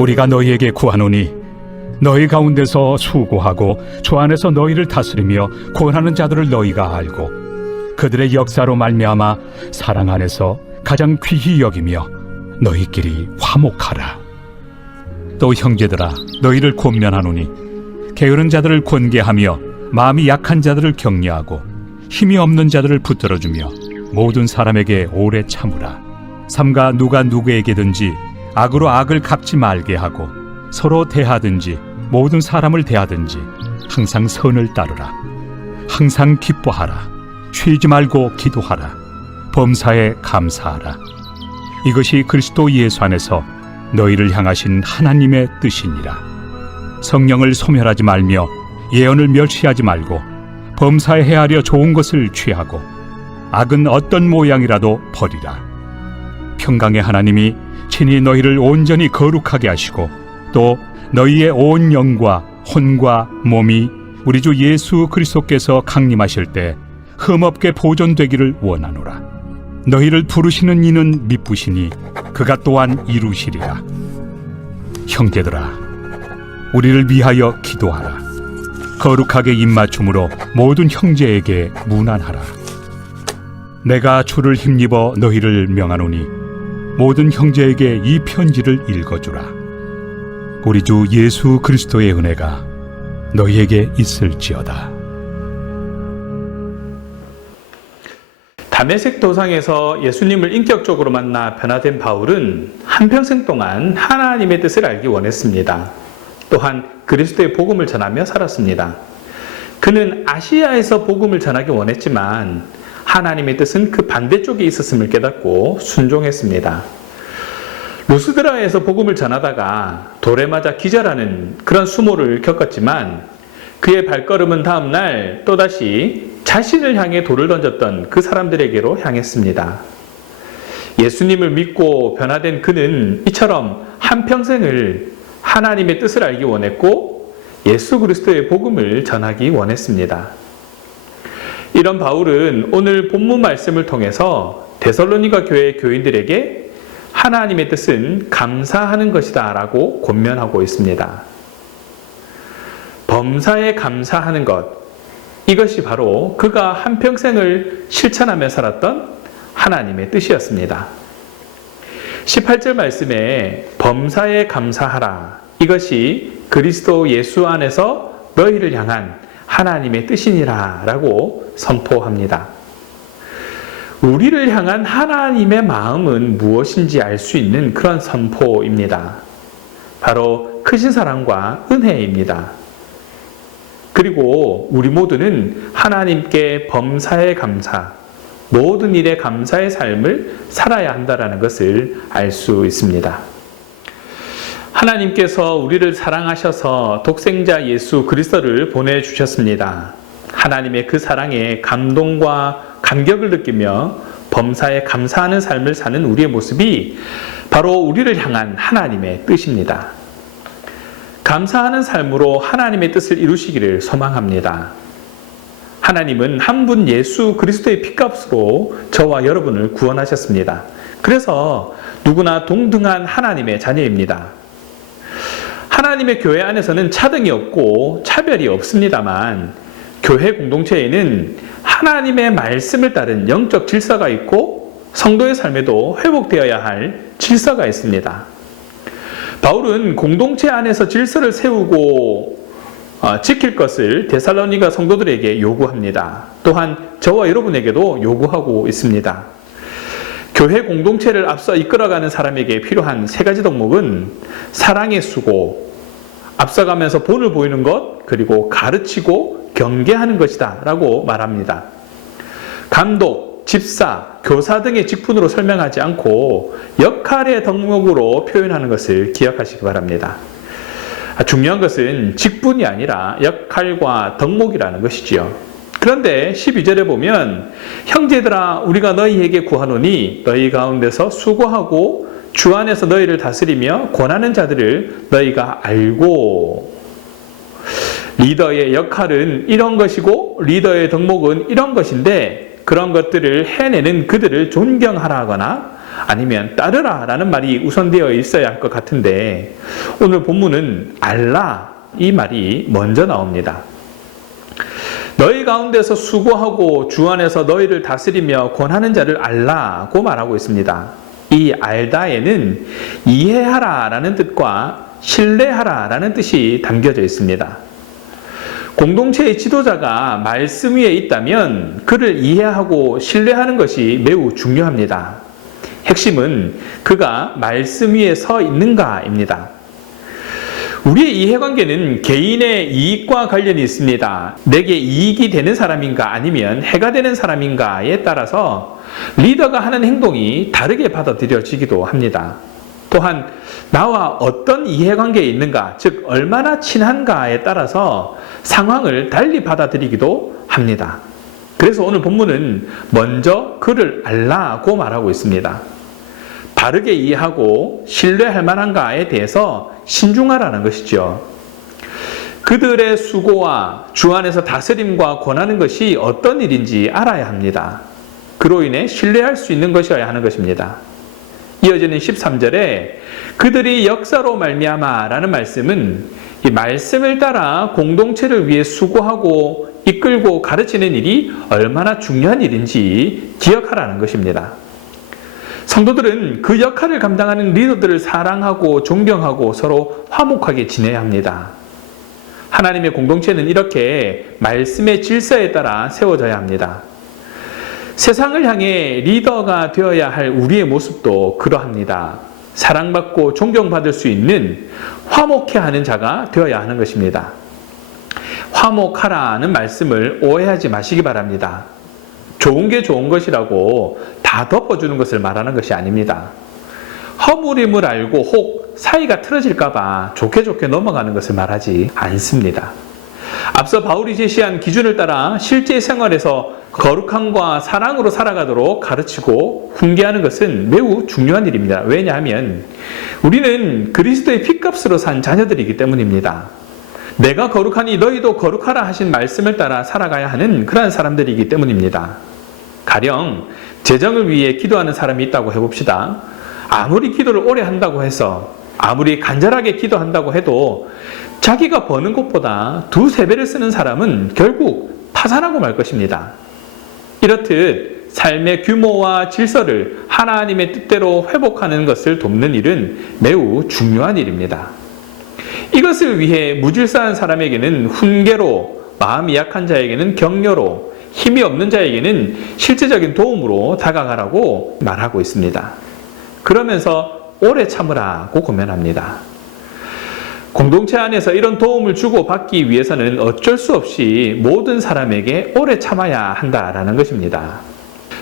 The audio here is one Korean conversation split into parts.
우리가 너희에게 구하노니 너희 가운데서 수고하고 주 안에서 너희를 다스리며 권하는 자들을 너희가 알고 그들의 역사로 말미암아 사랑 안에서 가장 귀히 여기며 너희끼리 화목하라. 또 형제들아, 너희를 권면하노니 게으른 자들을 권계하며 마음이 약한 자들을 격려하고 힘이 없는 자들을 붙들어주며 모든 사람에게 오래 참으라. 삼가 누가 누구에게든지 악으로 악을 갚지 말게 하고 서로 대하든지 모든 사람을 대하든지 항상 선을 따르라. 항상 기뻐하라. 쉬지 말고 기도하라. 범사에 감사하라. 이것이 그리스도 예수 안에서 너희를 향하신 하나님의 뜻이니라. 성령을 소멸하지 말며 예언을 멸시하지 말고 범사에 헤아려 좋은 것을 취하고 악은 어떤 모양이라도 버리라. 평강의 하나님이 친히 너희를 온전히 거룩하게 하시고 또 너희의 온 영과 혼과 몸이 우리 주 예수 그리스도께서 강림하실 때 흠없게 보존되기를 원하노라. 너희를 부르시는 이는 미쁘시니 그가 또한 이루시리라. 형제들아, 우리를 위하여 기도하라. 거룩하게 입맞춤으로 모든 형제에게 문안하라. 내가 주를 힘입어 너희를 명하노니 모든 형제에게 이 편지를 읽어주라. 우리 주 예수 그리스도의 은혜가 너희에게 있을지어다. 다메섹 도상에서 예수님을 인격적으로 만나 변화된 바울은 한평생 동안 하나님의 뜻을 알기 원했습니다. 또한 그리스도의 복음을 전하며 살았습니다. 그는 아시아에서 복음을 전하기 원했지만 하나님의 뜻은 그 반대쪽에 있었음을 깨닫고 순종했습니다. 루스드라에서 복음을 전하다가 돌에 맞아 기절하는 그런 수모를 겪었지만 그의 발걸음은 다음 날 또다시 자신을 향해 돌을 던졌던 그 사람들에게로 향했습니다. 예수님을 믿고 변화된 그는 이처럼 한평생을 하나님의 뜻을 알기 원했고 예수 그리스도의 복음을 전하기 원했습니다. 이런 바울은 오늘 본문 말씀을 통해서 데살로니가 교회 교인들에게 하나님의 뜻은 감사하는 것이다 라고 권면하고 있습니다. 범사에 감사하는 것, 이것이 바로 그가 한평생을 실천하며 살았던 하나님의 뜻이었습니다. 18절 말씀에 범사에 감사하라, 이것이 그리스도 예수 안에서 너희를 향한 하나님의 뜻이니라 라고 선포합니다. 우리를 향한 하나님의 마음은 무엇인지 알 수 있는 그런 선포입니다. 바로 크신 사랑과 은혜입니다. 그리고 우리 모두는 하나님께 범사에 감사, 모든 일에 감사의 삶을 살아야 한다는 것을 알 수 있습니다. 하나님께서 우리를 사랑하셔서 독생자 예수 그리스도를 보내주셨습니다. 하나님의 그 사랑에 감동과 감격을 느끼며 범사에 감사하는 삶을 사는 우리의 모습이 바로 우리를 향한 하나님의 뜻입니다. 감사하는 삶으로 하나님의 뜻을 이루시기를 소망합니다. 하나님은 한 분 예수 그리스도의 피값으로 저와 여러분을 구원하셨습니다. 그래서 누구나 동등한 하나님의 자녀입니다. 하나님의 교회 안에서는 차등이 없고 차별이 없습니다만 교회 공동체에는 하나님의 말씀을 따른 영적 질서가 있고 성도의 삶에도 회복되어야 할 질서가 있습니다. 바울은 공동체 안에서 질서를 세우고 지킬 것을 데살로니가 성도들에게 요구합니다. 또한 저와 여러분에게도 요구하고 있습니다. 교회 공동체를 앞서 이끌어가는 사람에게 필요한 세 가지 덕목은 사랑의 수고, 앞서가면서 본을 보이는 것, 그리고 가르치고 경계하는 것이다 라고 말합니다. 감독, 집사, 교사 등의 직분으로 설명하지 않고 역할의 덕목으로 표현하는 것을 기억하시기 바랍니다. 중요한 것은 직분이 아니라 역할과 덕목이라는 것이지요. 그런데 12절에 보면 형제들아 우리가 너희에게 구하노니 너희 가운데서 수고하고 주 안에서 너희를 다스리며 권하는 자들을 너희가 알고, 리더의 역할은 이런 것이고 리더의 덕목은 이런 것인데 그런 것들을 해내는 그들을 존경하라 하거나 아니면 따르라 라는 말이 우선되어 있어야 할 것 같은데 오늘 본문은 알라 이 말이 먼저 나옵니다. 너희 가운데서 수고하고 주 안에서 너희를 다스리며 권하는 자를 알라고 말하고 있습니다. 이 알다에는 이해하라 라는 뜻과 신뢰하라 라는 뜻이 담겨져 있습니다. 공동체의 지도자가 말씀 위에 있다면 그를 이해하고 신뢰하는 것이 매우 중요합니다. 핵심은 그가 말씀 위에 서 있는가입니다. 우리의 이해관계는 개인의 이익과 관련이 있습니다. 내게 이익이 되는 사람인가 아니면 해가 되는 사람인가에 따라서 리더가 하는 행동이 다르게 받아들여지기도 합니다. 또한 나와 어떤 이해관계에 있는가, 즉 얼마나 친한가에 따라서 상황을 달리 받아들이기도 합니다. 그래서 오늘 본문은 먼저 그를 알라고 말하고 있습니다. 바르게 이해하고 신뢰할 만한가에 대해서 신중하라는 것이죠. 그들의 수고와 주 안에서 다스림과 권하는 것이 어떤 일인지 알아야 합니다. 그로 인해 신뢰할 수 있는 것이어야 하는 것입니다. 이어지는 13절에 그들이 역사로 말미암아 라는 말씀은 이 말씀을 따라 공동체를 위해 수고하고 이끌고 가르치는 일이 얼마나 중요한 일인지 기억하라는 것입니다. 성도들은 그 역할을 감당하는 리더들을 사랑하고 존경하고 서로 화목하게 지내야 합니다. 하나님의 공동체는 이렇게 말씀의 질서에 따라 세워져야 합니다. 세상을 향해 리더가 되어야 할 우리의 모습도 그러합니다. 사랑받고 존경받을 수 있는 화목해하는 자가 되어야 하는 것입니다. 화목하라는 말씀을 오해하지 마시기 바랍니다. 좋은 게 좋은 것이라고 다 덮어주는 것을 말하는 것이 아닙니다. 허물임을 알고 혹 사이가 틀어질까봐 좋게 넘어가는 것을 말하지 않습니다. 앞서 바울이 제시한 기준을 따라 실제 생활에서 거룩함과 사랑으로 살아가도록 가르치고 훈계하는 것은 매우 중요한 일입니다. 왜냐하면 우리는 그리스도의 핏값으로 산 자녀들이기 때문입니다. 내가 거룩하니 너희도 거룩하라 하신 말씀을 따라 살아가야 하는 그러한 사람들이기 때문입니다. 가령 재정을 위해 기도하는 사람이 있다고 해봅시다. 아무리 기도를 오래 한다고 해서 아무리 간절하게 기도한다고 해도 자기가 버는 것보다 2-3배를 쓰는 사람은 결국 파산하고 말 것입니다. 이렇듯 삶의 규모와 질서를 하나님의 뜻대로 회복하는 것을 돕는 일은 매우 중요한 일입니다. 이것을 위해 무질서한 사람에게는 훈계로, 마음이 약한 자에게는 격려로, 힘이 없는 자에게는 실제적인 도움으로 다가가라고 말하고 있습니다. 그러면서 오래 참으라고 권면합니다. 공동체 안에서 이런 도움을 주고 받기 위해서는 어쩔 수 없이 모든 사람에게 오래 참아야 한다라는 것입니다.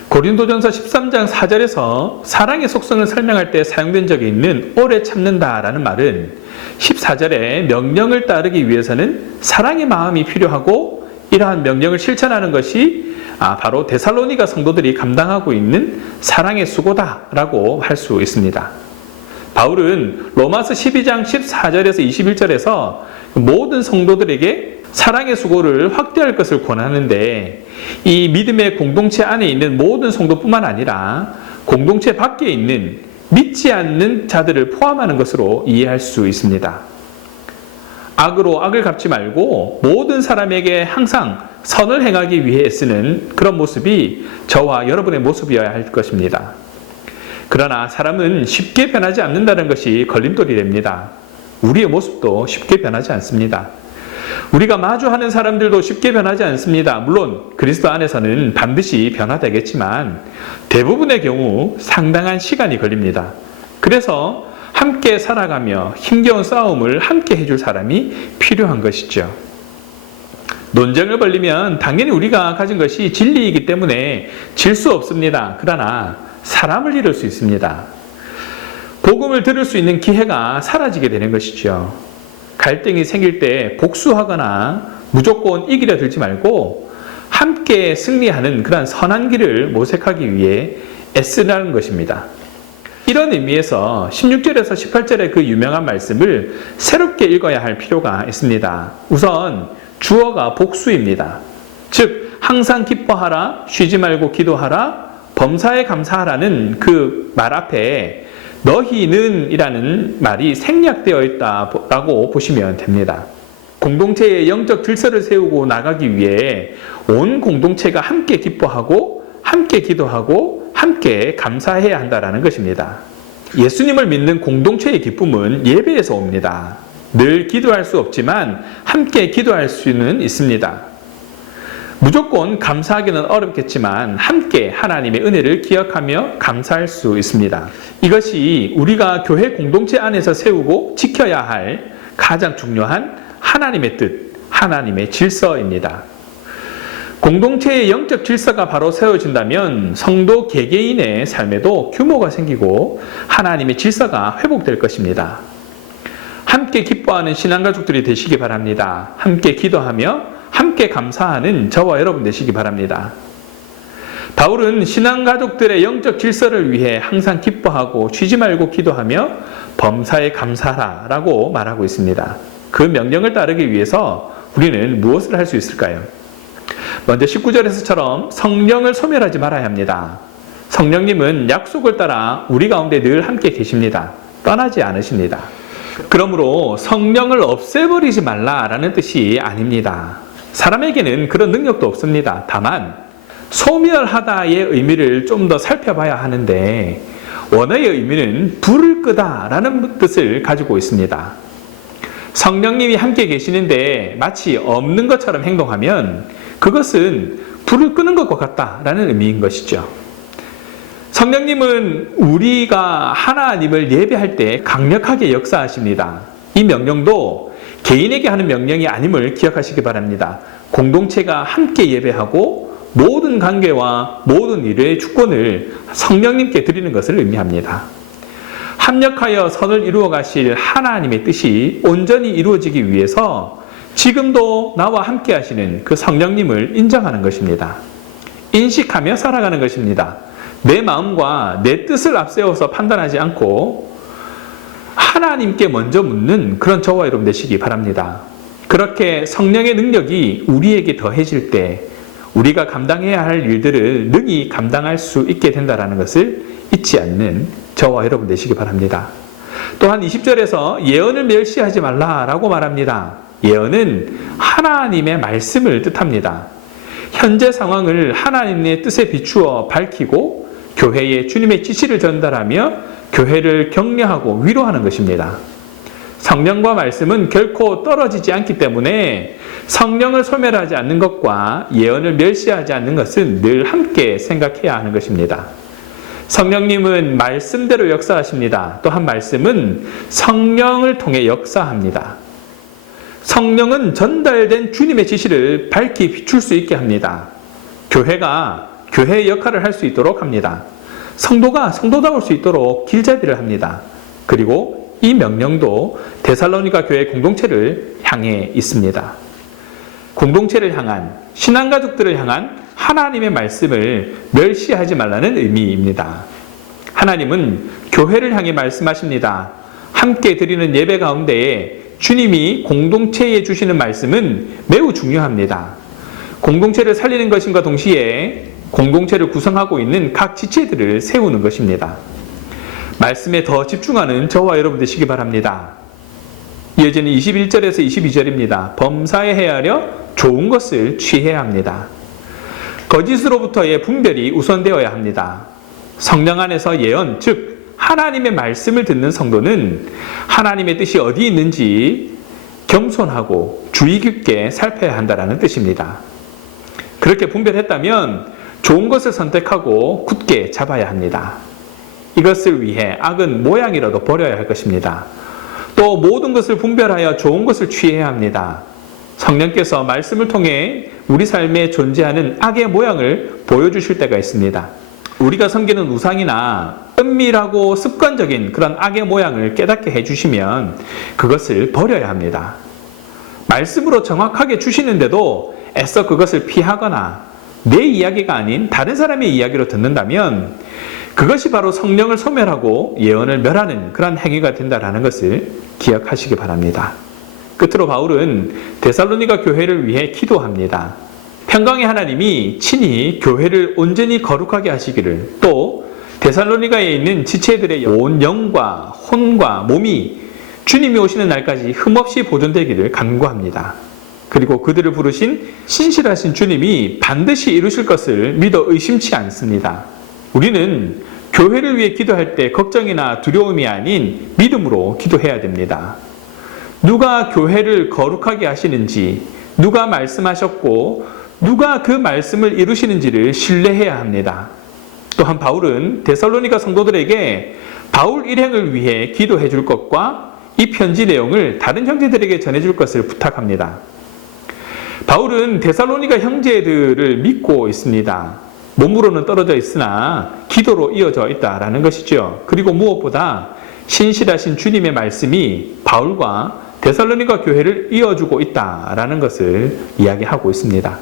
고린도전서 13장 4절에서 사랑의 속성을 설명할 때 사용된 적이 있는 오래 참는다라는 말은 14절에 명령을 따르기 위해서는 사랑의 마음이 필요하고 이러한 명령을 실천하는 것이 바로 데살로니가 성도들이 감당하고 있는 사랑의 수고다라고 할 수 있습니다. 바울은 로마서 12장 14절에서 21절에서 모든 성도들에게 사랑의 수고를 확대할 것을 권하는데 이 믿음의 공동체 안에 있는 모든 성도뿐만 아니라 공동체 밖에 있는 믿지 않는 자들을 포함하는 것으로 이해할 수 있습니다. 악으로 악을 갚지 말고 모든 사람에게 항상 선을 행하기 위해 애쓰는 그런 모습이 저와 여러분의 모습이어야 할 것입니다. 그러나 사람은 쉽게 변하지 않는다는 것이 걸림돌이 됩니다. 우리의 모습도 쉽게 변하지 않습니다. 우리가 마주하는 사람들도 쉽게 변하지 않습니다. 물론 그리스도 안에서는 반드시 변화되겠지만 대부분의 경우 상당한 시간이 걸립니다. 그래서 함께 살아가며 힘겨운 싸움을 함께 해줄 사람이 필요한 것이죠. 논쟁을 벌리면 당연히 우리가 가진 것이 진리이기 때문에 질 수 없습니다. 그러나 사람을 잃을 수 있습니다. 복음을 들을 수 있는 기회가 사라지게 되는 것이죠. 갈등이 생길 때 복수하거나 무조건 이기려 들지 말고 함께 승리하는 그런 선한 길을 모색하기 위해 애쓰라는 것입니다. 이런 의미에서 16절에서 18절의 그 유명한 말씀을 새롭게 읽어야 할 필요가 있습니다. 우선 주어가 복수입니다. 즉 항상 기뻐하라, 쉬지 말고 기도하라, 범사에 감사하라는 그 말 앞에 너희는 이라는 말이 생략되어 있다라고 보시면 됩니다. 공동체의 영적 질서를 세우고 나가기 위해 온 공동체가 함께 기뻐하고 함께 기도하고 함께 감사해야 한다는 것입니다. 예수님을 믿는 공동체의 기쁨은 예배에서 옵니다. 늘 기도할 수 없지만 함께 기도할 수는 있습니다. 무조건 감사하기는 어렵겠지만 함께 하나님의 은혜를 기억하며 감사할 수 있습니다. 이것이 우리가 교회 공동체 안에서 세우고 지켜야 할 가장 중요한 하나님의 뜻, 하나님의 질서입니다. 공동체의 영적 질서가 바로 세워진다면 성도 개개인의 삶에도 규모가 생기고 하나님의 질서가 회복될 것입니다. 함께 기뻐하는 신앙가족들이 되시기 바랍니다. 함께 기도하며 함께 감사하는 저와 여러분 되시기 바랍니다. 바울은 신앙가족들의 영적 질서를 위해 항상 기뻐하고 쉬지 말고 기도하며 범사에 감사하라라고 말하고 있습니다. 그 명령을 따르기 위해서 우리는 무엇을 할 수 있을까요? 먼저 19절에서처럼 성령을 소멸하지 말아야 합니다. 성령님은 약속을 따라 우리 가운데 늘 함께 계십니다. 떠나지 않으십니다. 그러므로 성령을 없애버리지 말라라는 뜻이 아닙니다. 사람에게는 그런 능력도 없습니다. 다만 소멸하다의 의미를 좀 더 살펴봐야 하는데 원어의 의미는 불을 끄다라는 뜻을 가지고 있습니다. 성령님이 함께 계시는데 마치 없는 것처럼 행동하면 그것은 불을 끄는 것과 같다라는 의미인 것이죠. 성령님은 우리가 하나님을 예배할 때 강력하게 역사하십니다. 이 명령도 개인에게 하는 명령이 아님을 기억하시기 바랍니다. 공동체가 함께 예배하고 모든 관계와 모든 일의 주권을 성령님께 드리는 것을 의미합니다. 합력하여 선을 이루어 가실 하나님의 뜻이 온전히 이루어지기 위해서 지금도 나와 함께 하시는 그 성령님을 인정하는 것입니다. 인식하며 살아가는 것입니다. 내 마음과 내 뜻을 앞세워서 판단하지 않고 하나님께 먼저 묻는 그런 저와 여러분 되시기 바랍니다. 그렇게 성령의 능력이 우리에게 더해질 때 우리가 감당해야 할 일들을 능히 감당할 수 있게 된다는 것을 잊지 않는 저와 여러분 되시기 바랍니다. 또한 20절에서 예언을 멸시하지 말라라고 말합니다. 예언은 하나님의 말씀을 뜻합니다. 현재 상황을 하나님의 뜻에 비추어 밝히고 교회에 주님의 지시를 전달하며 교회를 격려하고 위로하는 것입니다. 성령과 말씀은 결코 떨어지지 않기 때문에 성령을 소멸하지 않는 것과 예언을 멸시하지 않는 것은 늘 함께 생각해야 하는 것입니다. 성령님은 말씀대로 역사하십니다. 또한 말씀은 성령을 통해 역사합니다. 성령은 전달된 주님의 지시를 밝히 비출 수 있게 합니다. 교회가 교회의 역할을 할 수 있도록 합니다. 성도가 성도다울 수 있도록 길잡이를 합니다. 그리고 이 명령도 데살로니가 교회 공동체를 향해 있습니다. 공동체를 향한, 신앙가족들을 향한 하나님의 말씀을 멸시하지 말라는 의미입니다. 하나님은 교회를 향해 말씀하십니다. 함께 드리는 예배 가운데에 주님이 공동체에 주시는 말씀은 매우 중요합니다. 공동체를 살리는 것임과 동시에 공동체를 구성하고 있는 각 지체들을 세우는 것입니다. 말씀에 더 집중하는 저와 여러분 되시기 바랍니다. 이어지는 21절에서 22절입니다. 범사에 헤아려 좋은 것을 취해야 합니다. 거짓으로부터의 분별이 우선되어야 합니다. 성령 안에서 예언, 즉 하나님의 말씀을 듣는 성도는 하나님의 뜻이 어디 있는지 겸손하고 주의 깊게 살펴야 한다는 뜻입니다. 그렇게 분별했다면 좋은 것을 선택하고 굳게 잡아야 합니다. 이것을 위해 악은 모양이라도 버려야 할 것입니다. 또 모든 것을 분별하여 좋은 것을 취해야 합니다. 성령께서 말씀을 통해 우리 삶에 존재하는 악의 모양을 보여주실 때가 있습니다. 우리가 섬기는 우상이나 은밀하고 습관적인 그런 악의 모양을 깨닫게 해주시면 그것을 버려야 합니다. 말씀으로 정확하게 주시는데도 애써 그것을 피하거나 내 이야기가 아닌 다른 사람의 이야기로 듣는다면 그것이 바로 성령을 소멸하고 예언을 멸하는 그런 행위가 된다는 것을 기억하시기 바랍니다. 끝으로 바울은 데살로니가 교회를 위해 기도합니다. 평강의 하나님이 친히 교회를 온전히 거룩하게 하시기를, 또 데살로니가에 있는 지체들의 온 영과 혼과 몸이 주님이 오시는 날까지 흠없이 보존되기를 간구합니다. 그리고 그들을 부르신 신실하신 주님이 반드시 이루실 것을 믿어 의심치 않습니다. 우리는 교회를 위해 기도할 때 걱정이나 두려움이 아닌 믿음으로 기도해야 됩니다. 누가 교회를 거룩하게 하시는지, 누가 말씀하셨고 누가 그 말씀을 이루시는지를 신뢰해야 합니다. 또한 바울은 데살로니가 성도들에게 바울 일행을 위해 기도해 줄 것과 이 편지 내용을 다른 형제들에게 전해 줄 것을 부탁합니다. 바울은 데살로니가 형제들을 믿고 있습니다. 몸으로는 떨어져 있으나 기도로 이어져 있다라는 것이죠. 그리고 무엇보다 신실하신 주님의 말씀이 바울과 데살로니가 교회를 이어주고 있다라는 것을 이야기하고 있습니다.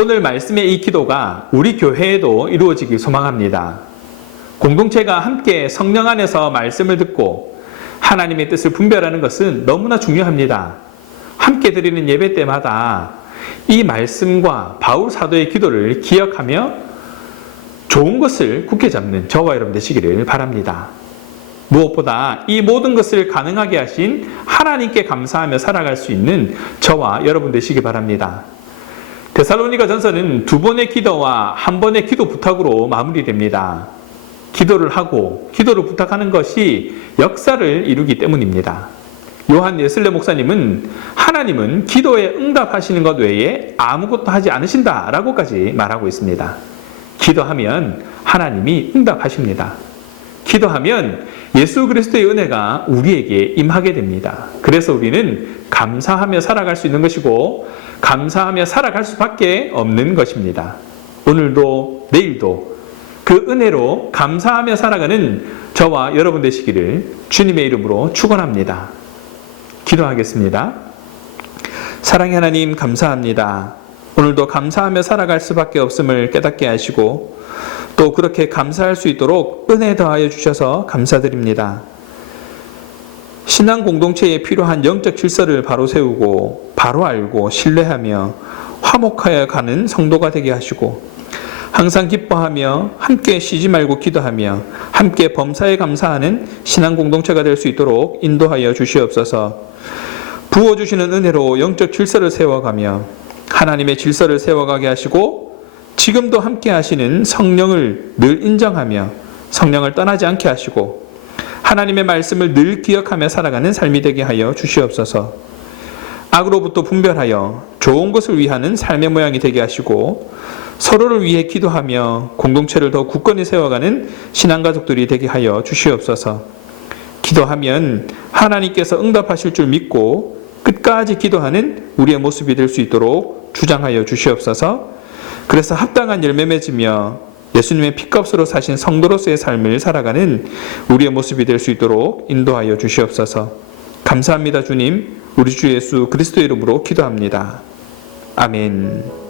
오늘 말씀의 이 기도가 우리 교회에도 이루어지길 소망합니다. 공동체가 함께 성령 안에서 말씀을 듣고 하나님의 뜻을 분별하는 것은 너무나 중요합니다. 함께 드리는 예배 때마다 이 말씀과 바울 사도의 기도를 기억하며 좋은 것을 굳게 잡는 저와 여러분 되시기를 바랍니다. 무엇보다 이 모든 것을 가능하게 하신 하나님께 감사하며 살아갈 수 있는 저와 여러분 되시기 바랍니다. 데살로니가 전서는 2번의 기도와 1번의 기도 부탁으로 마무리됩니다. 기도를 하고 기도를 부탁하는 것이 역사를 이루기 때문입니다. 요한 예슬레 목사님은 하나님은 기도에 응답하시는 것 외에 아무것도 하지 않으신다라고까지 말하고 있습니다. 기도하면 하나님이 응답하십니다. 기도하면 예수 그리스도의 은혜가 우리에게 임하게 됩니다. 그래서 우리는 감사하며 살아갈 수 있는 것이고 감사하며 살아갈 수밖에 없는 것입니다. 오늘도 내일도 그 은혜로 감사하며 살아가는 저와 여러분 되시기를 주님의 이름으로 축원합니다. 기도하겠습니다. 사랑의 하나님 감사합니다. 오늘도 감사하며 살아갈 수밖에 없음을 깨닫게 하시고 또 그렇게 감사할 수 있도록 은혜 더하여 주셔서 감사드립니다. 신앙 공동체에 필요한 영적 질서를 바로 세우고 바로 알고 신뢰하며 화목하여 가는 성도가 되게 하시고 항상 기뻐하며 함께 쉬지 말고 기도하며 함께 범사에 감사하는 신앙 공동체가 될 수 있도록 인도하여 주시옵소서. 부어주시는 은혜로 영적 질서를 세워가며 하나님의 질서를 세워가게 하시고 지금도 함께 하시는 성령을 늘 인정하며 성령을 떠나지 않게 하시고 하나님의 말씀을 늘 기억하며 살아가는 삶이 되게 하여 주시옵소서. 악으로부터 분별하여 좋은 것을 위하는 삶의 모양이 되게 하시고 서로를 위해 기도하며 공동체를 더 굳건히 세워가는 신앙가족들이 되게 하여 주시옵소서. 기도하면 하나님께서 응답하실 줄 믿고 끝까지 기도하는 우리의 모습이 될 수 있도록 주장하여 주시옵소서. 그래서 합당한 열매 맺으며 예수님의 피값으로 사신 성도로서의 삶을 살아가는 우리의 모습이 될 수 있도록 인도하여 주시옵소서. 감사합니다 주님. 우리 주 예수 그리스도의 이름으로 기도합니다. 아멘.